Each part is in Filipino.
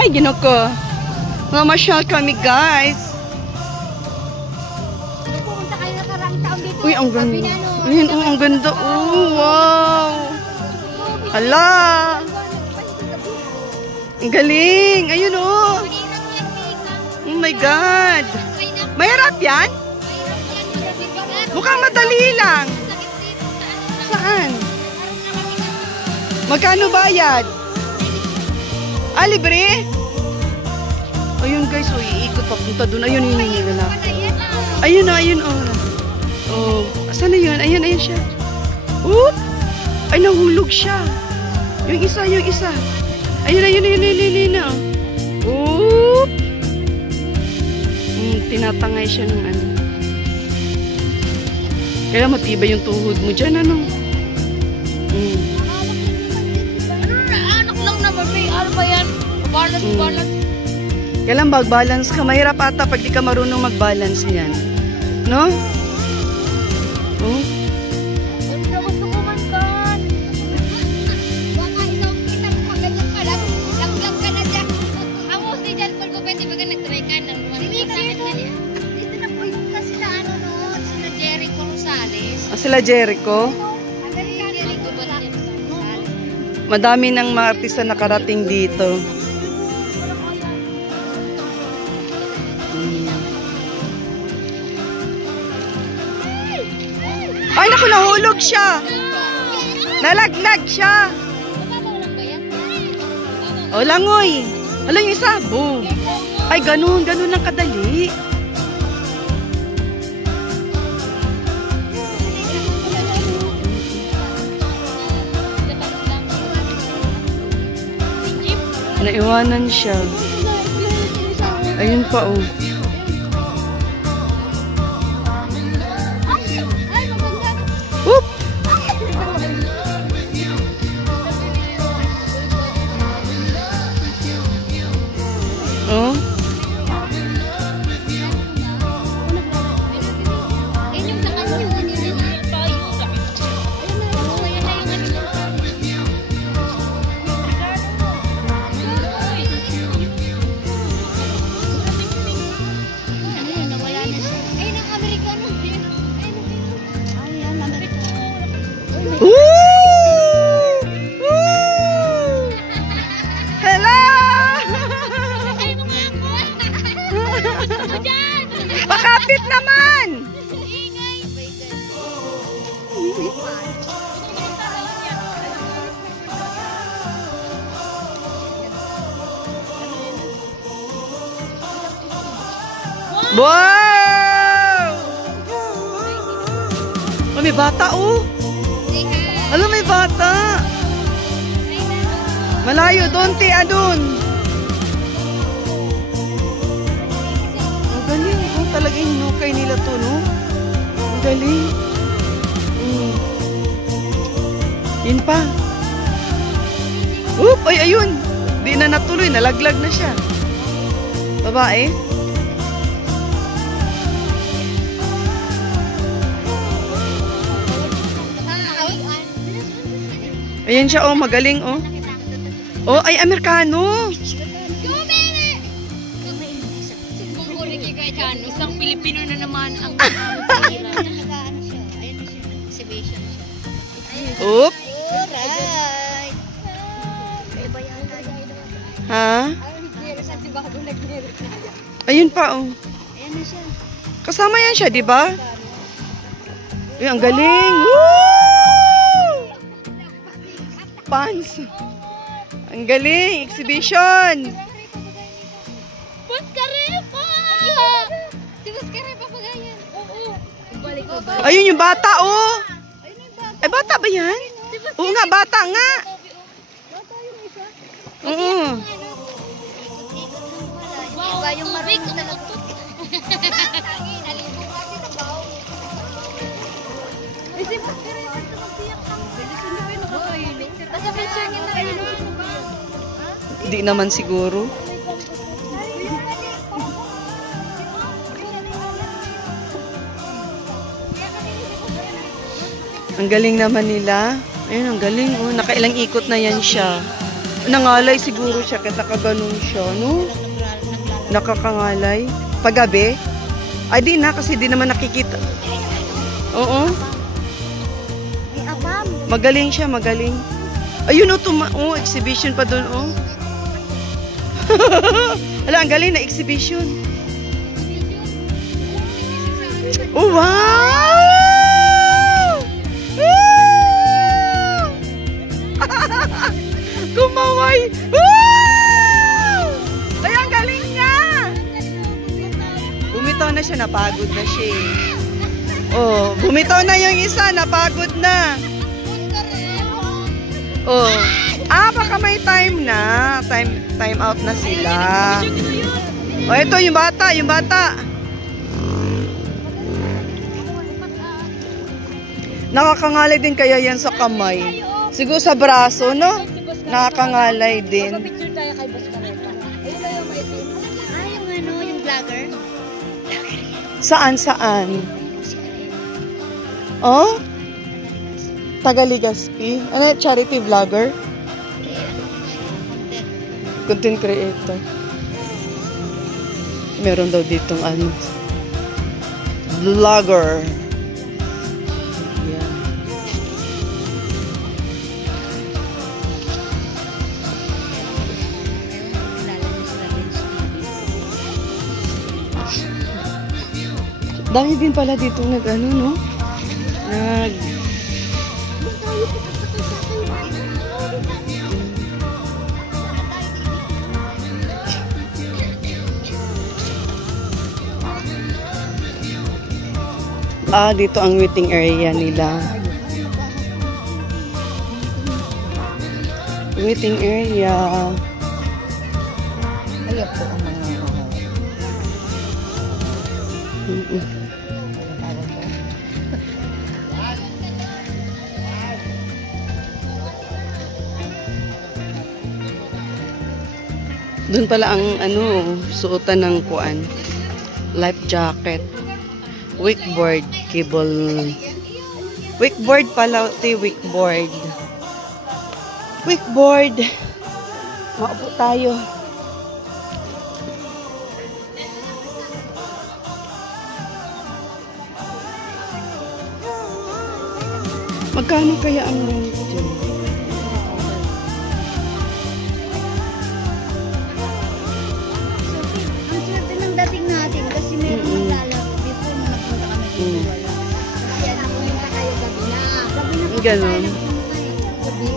Ay, ginoko. Mamasyal kami, guys. Pupunta kayo na karang taon dito. Uy, ang ganda. Ayun, ang ganda. Oh, wow. Hala. Ang galing. Ayun, oh. Oh my God. Mahirap yan? Mukhang madali lang. Saan? Magkano bayad? Ah, libre? Ayun guys, oh, iikot papunta doon. Ayun, yun na. Ayun na, ayun, oh. Oh, asan na yun? Ayun, ayun siya. Oop! Ay, nahulog siya. Yung isa, yung isa. Ayun, ayun, ayun, ayun, ayun, ayun, oh. Oop! Tinatangay siya ng ano. Kaya matibay yung tuhod mo dyan, ano? Anak lang naman, may ano ba yan? Balance. Kailan mag-balance ka? Mahirap ata pag di ka marunong mag-balance yan. No? Oh? Gusto ko man kan. Baka isang kita mo maganyan ka lang. Lang ka na dyan. Ako si Jan Paul ko pwede baga nag-try ka ng dito na po yung sila ano no, sila Jericho Rosales. Ah, sila Jericho? Jericho Rosales. Madami ng mga artista nakarating dito. Ay, naku, nahulog siya. Nalaglag siya. O, langoy. Alam yung isa. Boom. Ay, ganun. Ganun lang kadali. Naiwanan siya. Ayun pa, oh. Whoop! Oh. Pakapit naman! Wow! Oh, may bata, oh! Alam, may bata! Malayo, doon, tia, doon! Ang galing, oh, talaga hinukay nila to, no? Ang galing. Yun pa. Oop, ay, ayun. Di na natuloy, nalaglag na siya. Babae. Ayan siya, oh, magaling, oh. Oh, ay, Amerikano. Isang Pilipino na naman ang Oop. Alright. Ha? Ayun pa, oh. Ayan na siya. Kasama yan siya, di ba? Ay, ang galing. Woo! Pants. Ang galing. Exhibition. Buscarepa! Si Buscarepa pa ganyan. Oo. Ayun yung bata, oh. Ay, bata ba yan? Oo nga, bata nga. Oo. Iba yung marunong talaga. Si Buscarepa ito magtiyak ang basta picture kita kayo. Hindi naman siguro. Ang galing naman nila. Ayun, ang galing. Oh, nakailang ikot na yan siya. Nangalay siguro siya kaya nakaganon siya, no? Nakakangalay. Paggabi? Ay, di na kasi di naman nakikita. Oo. May abam. Magaling siya, magaling. Ayun, oh, exhibition pa doon, oh. Ala, ang galing na exhibition. Oh, wow! Kumaway! Ay, ang galing niya! Bumitaw na siya, napagod na siya. Oh, bumitaw na yung isa, napagod na. Oh. Baka may time na. Time out na sila. Oh, ito yung bata, yung bata. Nakakangalay din kaya yan sa kamay. Siguro sa braso, no? Nakakangalay din. Picture tayo kay Boss Careta. Ayun na yung maitim. Yung ano, yung vlogger. Saan? Oh? Tagaligaspi. Ano, charity vlogger? Content creator. Meron daw ditong ano. Vlogger. Yan. Dami din pala dito nag-ano, no? Dito ang waiting area nila. Waiting area. Ayan po ang mga Doon pala ang ano, suotan ng kuan. Life jacket. Wakeboard cable. Wakeboard pala, wakeboard. Wakeboard. Maupo tayo. Magkano kaya ang rent dyan? Ang swerte ng dating natin kasi meron maglalaro. Before nung napunta kami dito wala. Kasi ano, pumunta kayo gabi na. Gabi na po Ganon. tayo nagpunta eh. Gabi.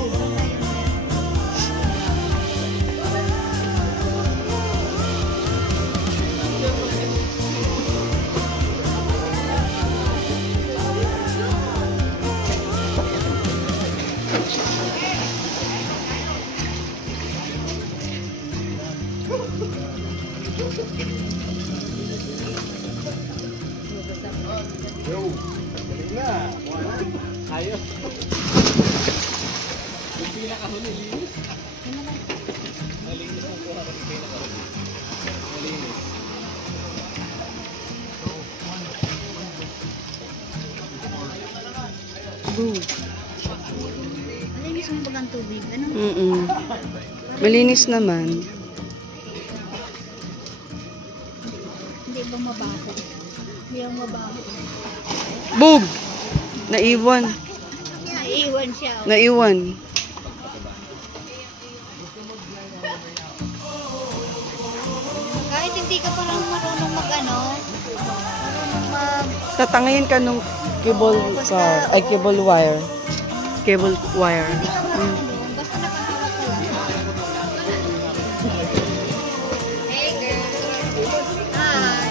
Malinis mo bagang tubig. Ano? Malinis naman. Hindi ba mabaho? Hindi ang mabaho. Bug! Naiwan. Naiwan siya. Naiwan. Kahit hindi ka parang marunong mag-ano, marunong mag... Tatangayin ka nung cable car. Ay, cable wire. Cable wire. Hindi ka marunong, basta nakahawak ka lang. Hey girl! Hi!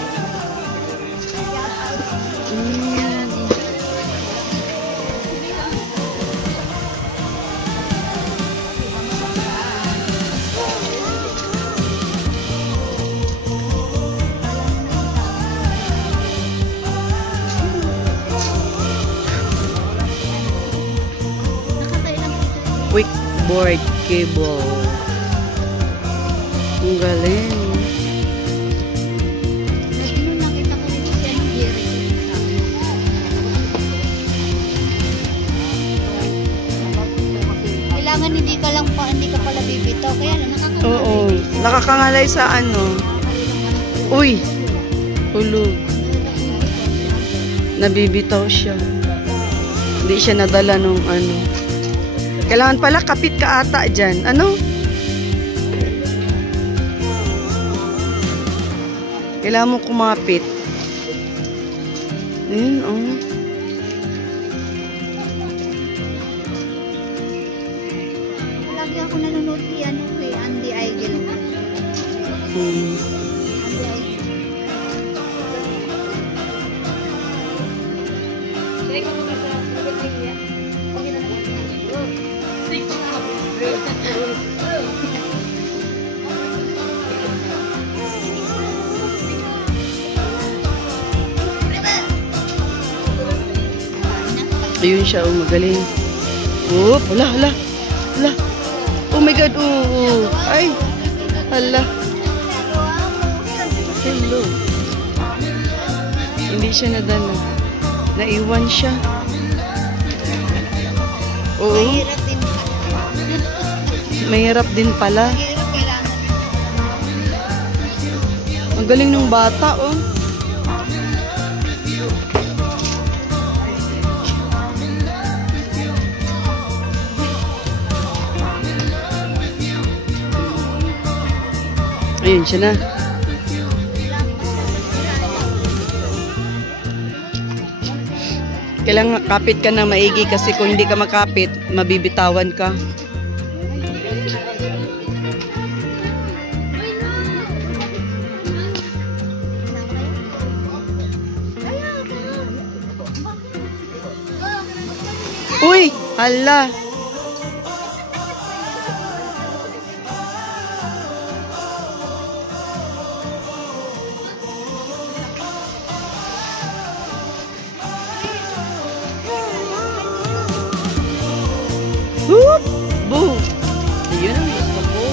Wakeboard cable. Ang galing. Nung nakita ko dito si anong Jerry. Kailangan hindi ka pala bibit. Bibitaw kaya na nakakatawa. Oo. Nakakangalay sa ano. Uy. Hulog. Nabibitaw siya. Hindi siya nadala nung ano. Kailangan pala kapit ka ata dyan. Ano? Kailangan mo kumapit. Ayun, oh. Lagi ako nanonood kay Andy Idol. Hmm. Ayun siya, oh, magaling. Oh, hala. Oh my God, oh. Ay, hala. Hello. Hindi siya nadala. Naiwan siya. Oo. Mahirap din. Mahirap din pala. Mahirap kailangan. Ang galing ng bata, oh. Ayun siya na. Kailangan kapit ka na maigi kasi kung hindi ka makapit, mabibitawan ka. Uy! Hala! Whoop! Boo! Ayun ang gusto ko.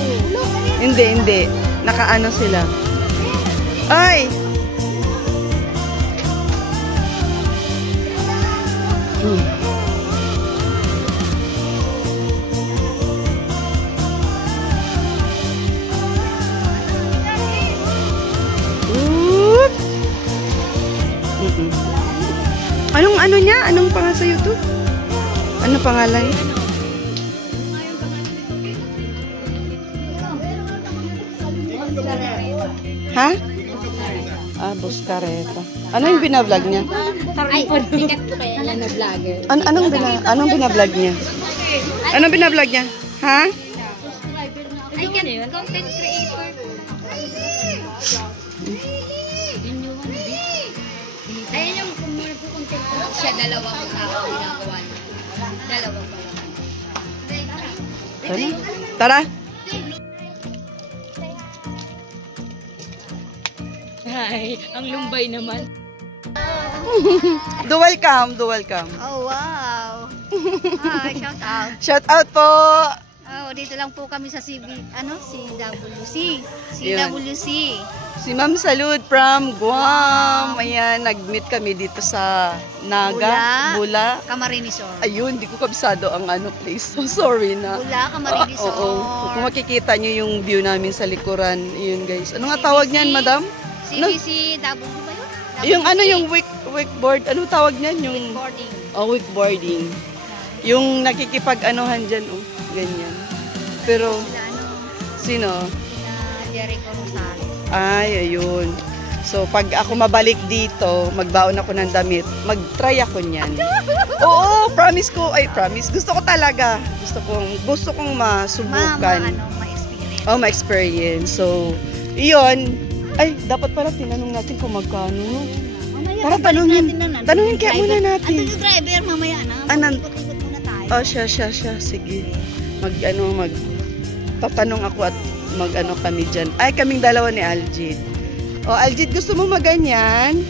Hindi. Nakaano sila. Ay! Whoop! Anong ano niya? Anong pangalan sa YouTube? Ano pangalan? Ha? Ah, Buscareta. Ano yung binablog niya? Ay, sikat ko kaya yan na vlogger. Anong binablog niya? Anong binablog niya? Ha? I can content creator. Ayun yung more po content creator. Siya dalawang tao ginagawa niya. Dalawang pala. Tara. Ay, ang lumbay naman. Dual cam. Oh, wow. Hi, shout out. Shout out po. Oh, dito lang po kami sa CWC. Yun. Si Ma'am Salud from Guam. Ayan, nag-meet kami dito sa Naga, Bula. Camarinesor. Ayun, di ko kabisado ang place. So sorry na. Bula, Camarinesor. Oo. Kung makikita nyo yung view namin sa likuran. Ayun guys. Ano nga tawag niyan, madam? CBCW ba yun? Yung ano yung wakeboard, ano tawag niyan? Yung Wakeboarding. wakeboarding. Yung nakikipag-anuhan dyan, ganyan. Pero, sino? Jericho Rosales. Ay, ayun. So, pag ako mabalik dito, magbaon ako ng damit, mag-try ako niyan. Oo, promise. Gusto ko talaga. Gusto kong masubukan. Ma-experience. Oh, ma-experience. So, iyon. Ay, dapat pala tinanong natin kung magkano. Mamaya, Para tanungin kaya muna natin. Ando yung driver mamaya na. Ikot-ikot muna tayo. Oh, siya. Sige. Tatanong ako at kami dyan. Ay, kaming dalawa ni Aljid. Oh, Aljid, gusto mo maganyan?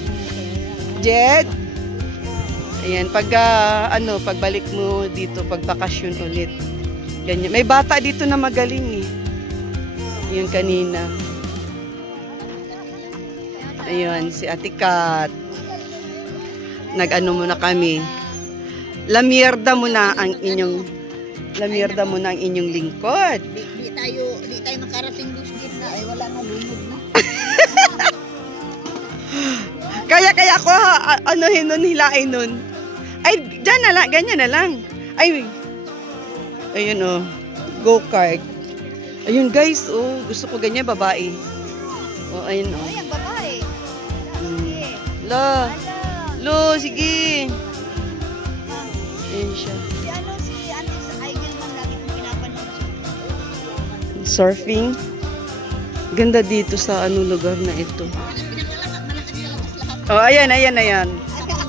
Jed? Ayan, pagbalik mo dito, pagbakasyon ulit. Ganyan. May bata dito na magaling eh. Yun kanina. Ayun, si Ate Kat. Nag-ano muna kami. La mierda muna ang inyong Lamirda mo na ang inyong lingkod. Di tayo makarating dos na ay wala na lumod na. Kaya ako anuhin nun, hilain nun. Ay, dyan na lang, ganyan na lang. Ay, ayun oh, go-kart. Ayun guys, oh, gusto ko ganyan, babae. Oh, ayun oh. Ay, ang babae. Lo, sige. Ayun siya. Si ano sa Idol man lagi kong pinapanood. Surfing. Ganda dito sa lugar na ito. Oh, ayan.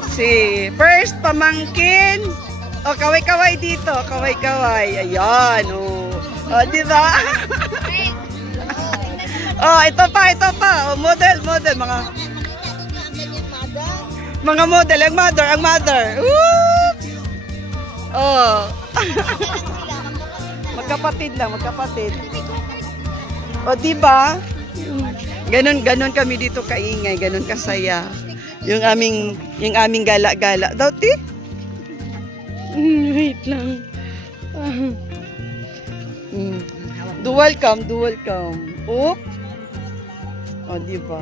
Si first pamangkin. Oh, kaway-kaway dito. Kaway-kaway. Ayan, oh. Oh, di ba? Oh, ito pa. Oh, model. Mga model. Ang mother. Woo! Oh. Magkapatid lang. O, diba? Ganon kami dito kaingay. Ganon kasaya. Yung aming gala-gala. Daw, ti? Wait lang. Dual cam. Oh. O, diba?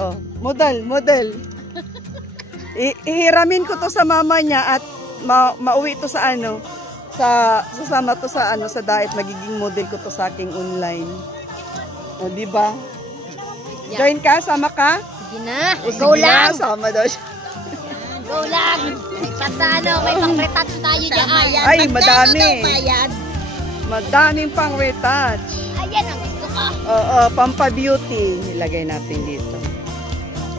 Oh, model. Ihiramin ko to sa mama niya at mauwi to sa sasama to sa sa diet, magiging model ko to sa aking online. O, di ba? Yeah. Join ka, sama ka? Sige na. Go lang. Sama daw siya. Go lang. May pang-retouch tayo dyan. Ay, madami. Madaming pang-retouch. Ayan ang gusto ko. Oo, pampa-beauty. Nilagay natin dito.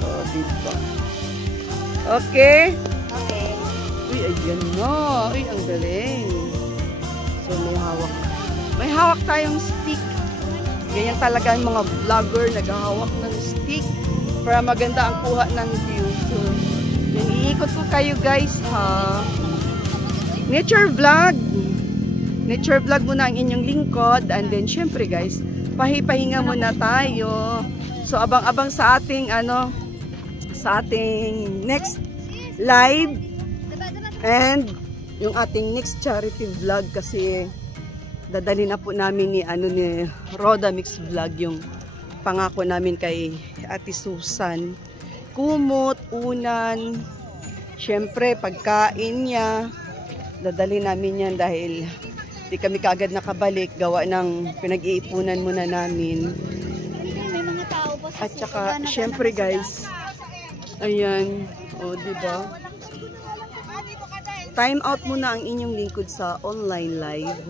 O, di ba? Okay. Uy, ayan na. Uy, ang galing. So, may hawak tayong stick. Ganyan talaga ang mga vlogger, naghahawak ng stick para maganda ang kuha ng view. So, iikot ko kayo guys, ha. Nature vlog muna ang inyong lingkod. And then, syempre guys, pahinga muna tayo. So, abang-abang sa ating, sa ating next live. And yung ating next charity vlog kasi dadali na po namin ni Roda Mix Vlog yung pangako namin kay Ate Susan. Kumot, unan, syempre pagkain niya, dadali namin yan dahil di kami kaagad nakabalik, gawa ng pinag-iipunan muna namin. At saka syempre guys, ayan, o diba? Time out muna ang inyong lingkod sa online live.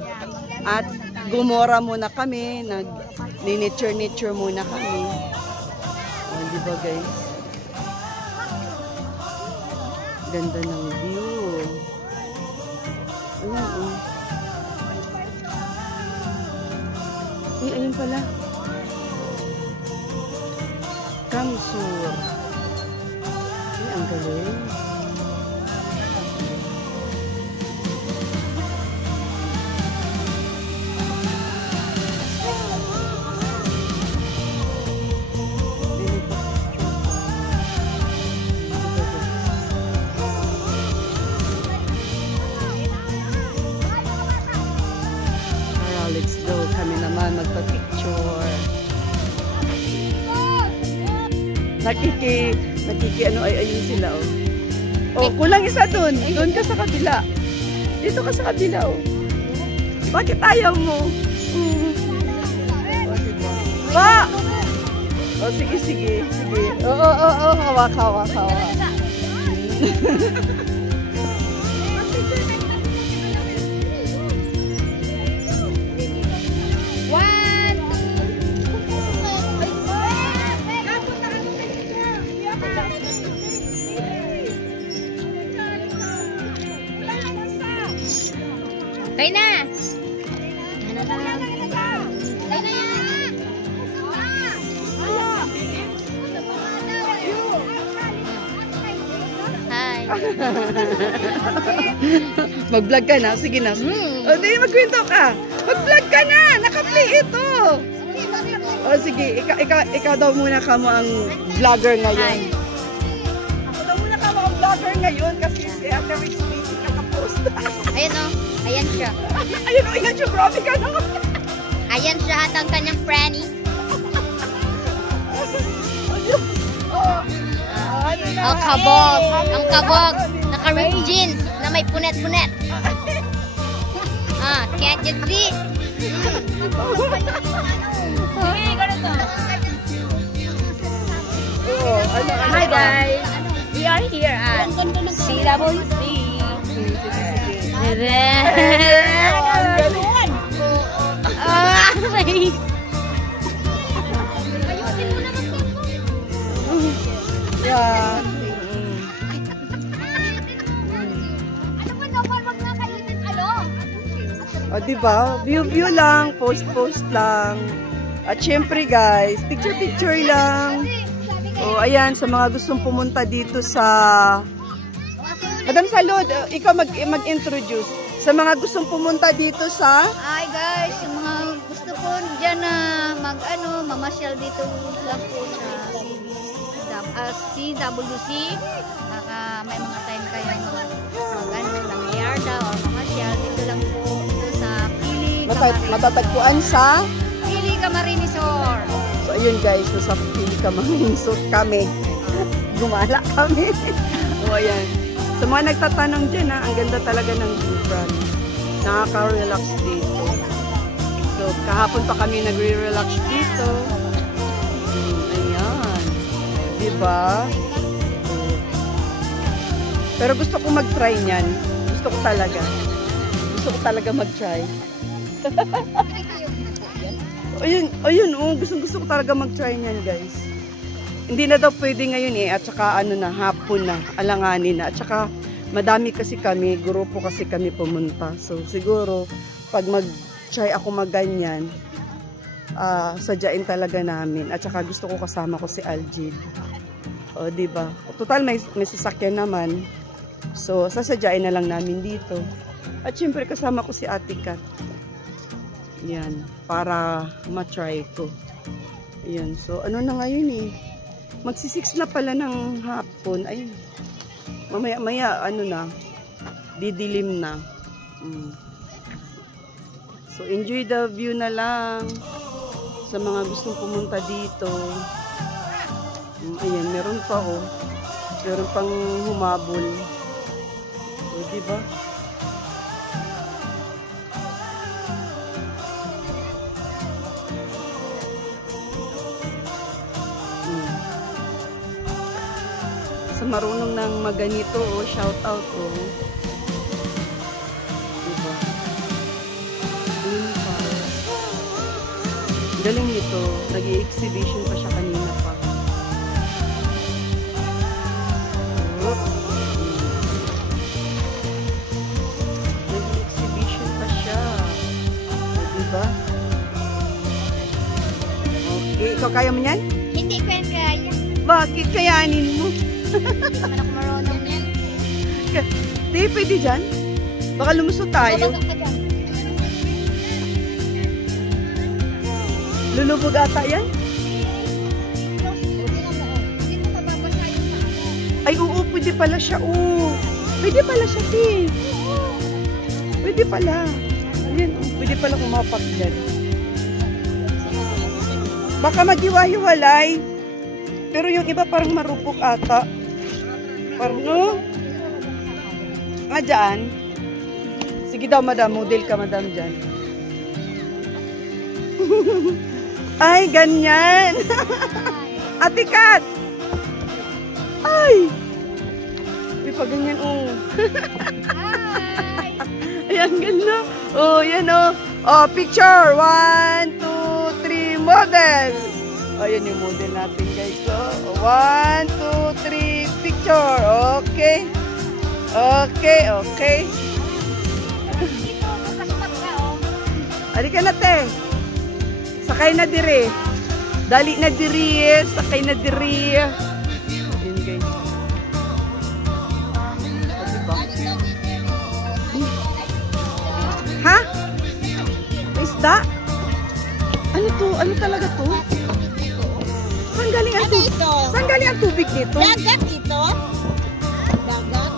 At gumora muna kami, nag-nature muna kami. O, diba guys? Ganda ng view. Ayan, oh. Ayun pala. Kamsur. Ay, ang galing. Let's go. Kami naman magpa-picture. Ayun sila, oh. Oh, kulang isa dun. Doon ka sa kabila. Dito ka sa kabila, oh. Bakit ayaw mo? Oh, diba? Ba! Oh, sige. Oh, hawak. Kaya na! Hi! Mag-vlog ka na? Sige na. O, di, magkwento ka. Mag-vlog ka na! Naka-play ito! O, sige. Ikaw daw muna kamo ang vlogger ngayon. Ako daw muna kamo ang vlogger ngayon kasi si Ate Rich Lady nakapost. Ayan o. Ayan siya. Ayun, ayan siya, grabe ka naman. Ayan siya at ang kanyang franny. Oh, kabog. Ang kabog. Naka-ripped jeans na may punet-punet. Can't you see? Hi guys. We are here at CWC. Yeah. Ano ba naman, wag na kayo ng ano? O, diba? View lang, post lang. At syempre guys, picture lang. O, ayan, sa mga gustong pumunta dito sa... Madam Salud, ikaw mag-introduce. Sa mga gustong pumunta dito sa... Hi guys, yung mga gusto po dyan na mamasyal dito lang po sa CWC. May mga time kayo ng yarda or mamasyal dito lang po sa Pili Matatagpuan sa... Pili Camarines-Sur. So, ayun guys, nasa Pili Camarines-Sur kami. Gumala kami. O, ayan. Sa mga nagtatanong dyan, ang ganda talaga ng view front. Nakaka-relax dito. So, kahapon pa kami nagre-relax dito. Ayan. Diba? Pero gusto ko mag-try niyan. Gusto ko talaga. Gusto ko talaga mag-try. Ayun, gusto ko talaga mag-try niyan, guys. Hindi na daw pwede ngayon at saka hapon na, alanganin na. At saka madami kasi kami, grupo kasi kami pumunta. So siguro, pag mag-try ako mag-ganyan, sadyain talaga namin. At saka gusto ko kasama ko si Aljid. O, diba? Total, may sasakyan naman. So, sasadyain na lang namin dito. At syempre, kasama ko si Ate Kat. Yan, para ma-try ko. Yan, so ano na ngayon Magsi-6 na pala ng hapon. Ay, mamaya didilim na. So, enjoy the view na lang. Sa mga gustong pumunta dito. Ayan, meron pa meron pang humabol. O, diba? Sa marunong ng maganito, shout out, diba? Galing nito, nag-i-exhibition pa siya kanina pa. Nag-i-exhibition pa siya. Diba? Okay, ikaw kaya mo yan? Hindi ko yan kaya. Bakit kayanin mo? Hindi naman ako marunong yan. Di, pwede dyan. Baka lumusot tayo. Babagak ka dyan. Lulubog ata yan? Hindi mo mababasa yung paano. Ay, oo, pwede pala siya. Pwede pala siya, Ti. Pwede pala. Ayan, pwede pala kumapak dyan. Baka maghiwa-hiwalay. Pero yung iba parang marupok ata. Parang, dyan. Sige daw, madam. Model ka, madam, dyan. Ay, ganyan. Ate Kat. Ay. Uy, pa ganyan, Hi! Ayan, ganda. Yan, picture. 1, 2, 3, model. Ayan yung model natin, guys. 1, 2, 3, picture. Okay. Okay. Dito, kaspat ka, Halika na, te. Sakay na diri. Dali na diri. Sakay na diri. Ayan, guys. Diba? Ha? May isda? Ano to? Ano talaga to? Saan galing ang tubig? Saan galing ang tubig dito? Dagat ito? Dagat?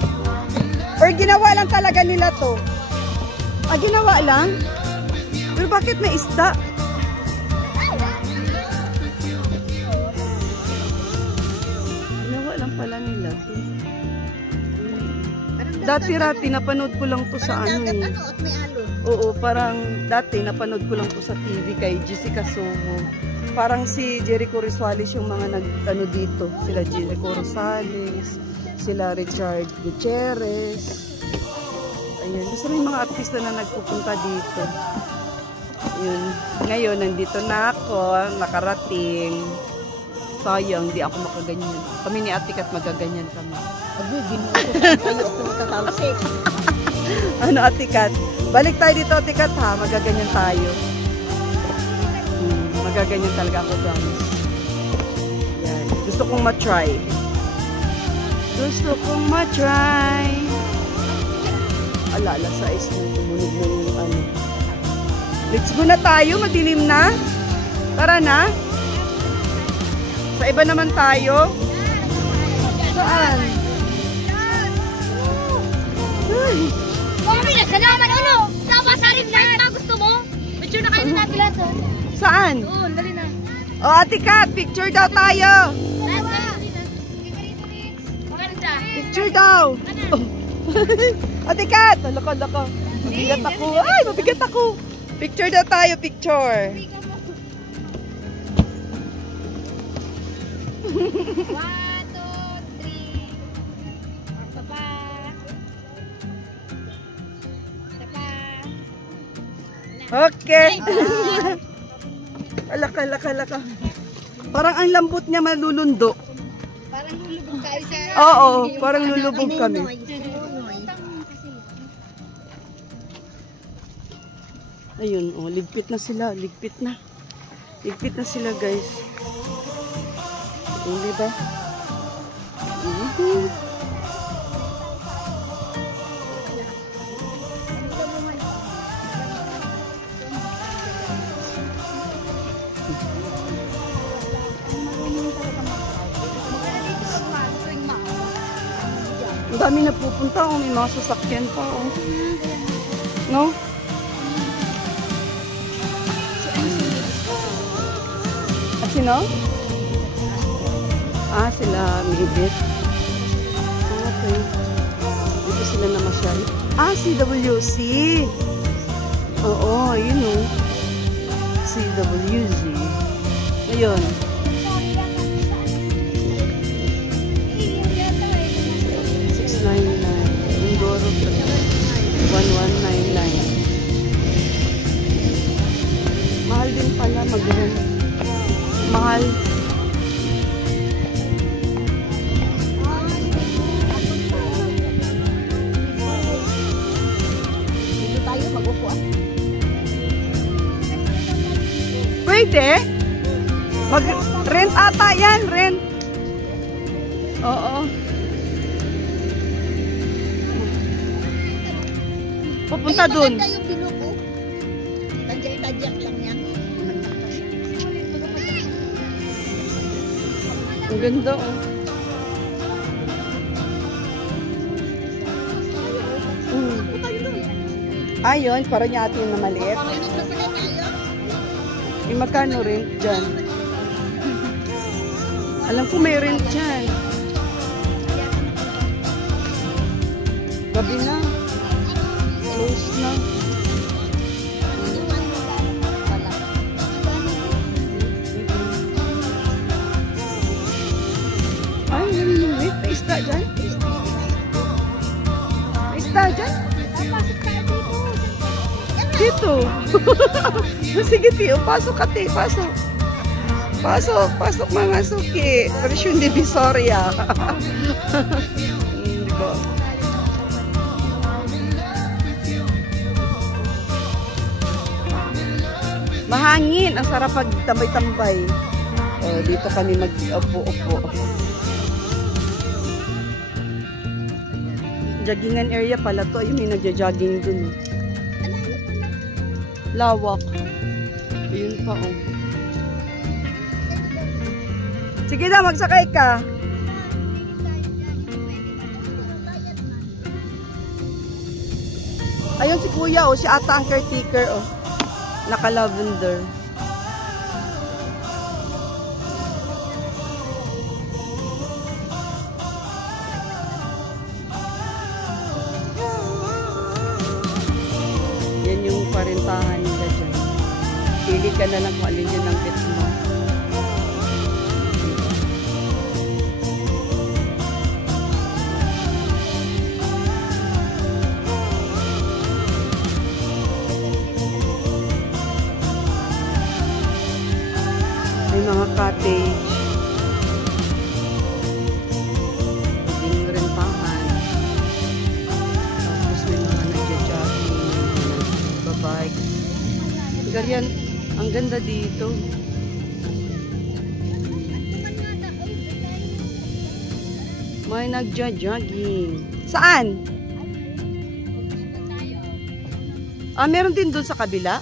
Or ginawa lang talaga nila to? Ah, ginawa lang? Pero bakit may isda? Ginawa lang pala nila. Dati-rati, napanood ko lang to sa ano eh. Ano, at may alon. Oo, parang dati napanood ko lang to sa TV kay Jessica Soho. Parang si Jericho Rosales yung mga ano dito. Sila Jericho Rosales, sila Richard Gutierrez. Ayun, gusto rin mga artista na nagpupunta dito. Ayun. Ngayon, nandito na ako, nakarating. Sayang, di ako makaganyan. Kami ni Ate Kat magaganyan kami. Abi, ginuutosan kayo akong katalsik. Ano, Ate Kat? Balik tayo dito, Ate Kat, ha? Magaganyan tayo. Magaganyan talaga ako, promise. Yan. Gusto kong matry. Gusto kong matry. Ala, sa is na tumunog na yung ano. Let's go na tayo, madilim na. Tara na. Sa iba naman tayo. Saan? Ay. Mami, nagsalamat ulo! Napasarin na yun gusto mo? Picture na kayo na natin lahat. Saan? Oo, dali na. O, Ate Kat, picture daw tayo. Picture daw. Oh. Ate Kat, lako. Mabigat ako. Ay, mabigat ako. Picture daw tayo, picture. 1, 2, 3. Okay. Alaka. Parang ang lambot niya malulundo. Parang lulubog kayo sa... Oo, parang lulubog kami. Ayun, oh, ligpit na sila, ligpit na. Ligpit na sila, guys. Hindi ba? Ang dami na pupunta, oh, may mga sasakyan pa, oh. No? At sino? Ah, sila Mibit. Okay. Dito sila namasyal. Ah, CWC. Oo, yun o. CWC. Ayun. Indoro 1199. Mahal din pala mag-rent. Mahal. Dito tayo, mag-upo. Pwede? Mag-rent ata yan, rent. Oo. Pupunta dun. Maganda yung binuko. Tadyak lang yan. Ang ganda, oh. Ayun, parang niya atin na maliit. Eh, magkano rent dyan? Alam ko may rent dyan. Gabi na. Close na. Ay, wait. May isda dyan? May isda dyan? Dito. Sige, Tio. Pasok ka, Tio. Pasok. Pasok mga suki. Version Divisoria. Diba? Mahangin. Ang sarap pag tambay-tambay. Oh, dito kami mag-upo-upo. Joggingan area pala to. Ayun, may nagja-jogging dun. Lawak. Ayun pa, oh. Sige na, magsakay ka. Ayun si kuya, oh. Si ata ang caretaker, oh. Naka-lavender. Yan yung parintahan nila dyan. Pili ka na lang kung alin yun ang pet mo. May mga cottage. Pwedeng rentahan. Tapos may mga nagja-jogging, nagbabike. Ganyan, ang ganda dito. May nagja-jogging. Saan? Ah, meron din doon sa kabila?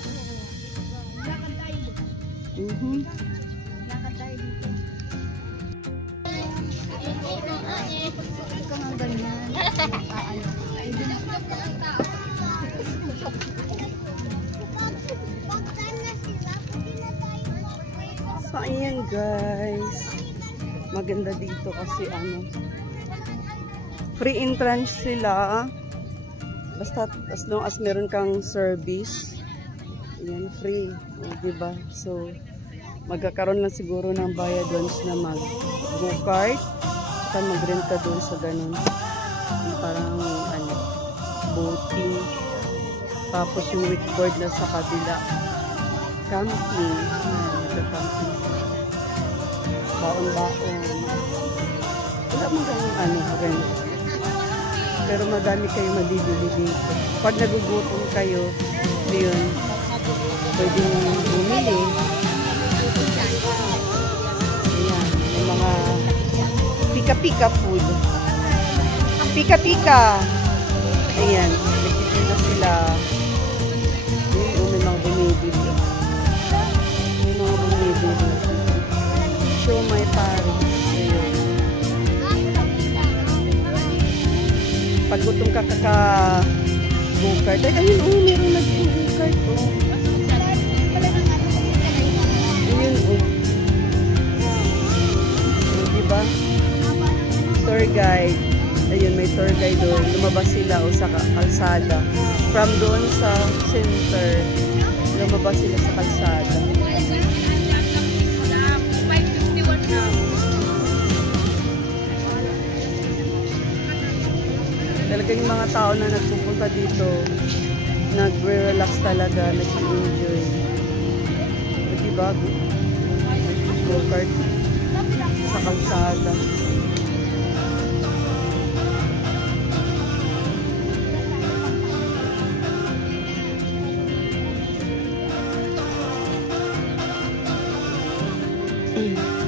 So, ayan guys. Maganda dito kasi ano. Free entrance sila. Basta as long as meron kang service. Ayan, free. O, diba? So, magkakaroon lang siguro ng bayad once na mag-go-kart. At mag-rent ka doon sa ganun. Yung parang ano, boating. Tapos yung wakeboard na sa kabila. Camping. Camping. Baon-baon. Wala mo ganun ano, rent. Pero madami kayo mabibili dito. Pag nagugutom kayo, yun, pwedeng bumili. Ayan, may mga pika-pika food. Pika-pika. Ayan, nagtitinda sila. Yun, may mga bumibili. May mga bumibili. Show my Paris. Ayun. Pag gutom ka go-kart. Ay, ayun, oh, meron nag-go-kart, oh. Ayun, oh. Diba? Tour guide. Ayun, may tour guide doon. Lumabas sila o sa kalsada. From doon sa center, lumabas sila sa kalsada. Talaga yung mga tao na nagpupunta dito, nagre-relax talaga, nag-enjoy. Diba? Go-kart sa kalsada. Mm.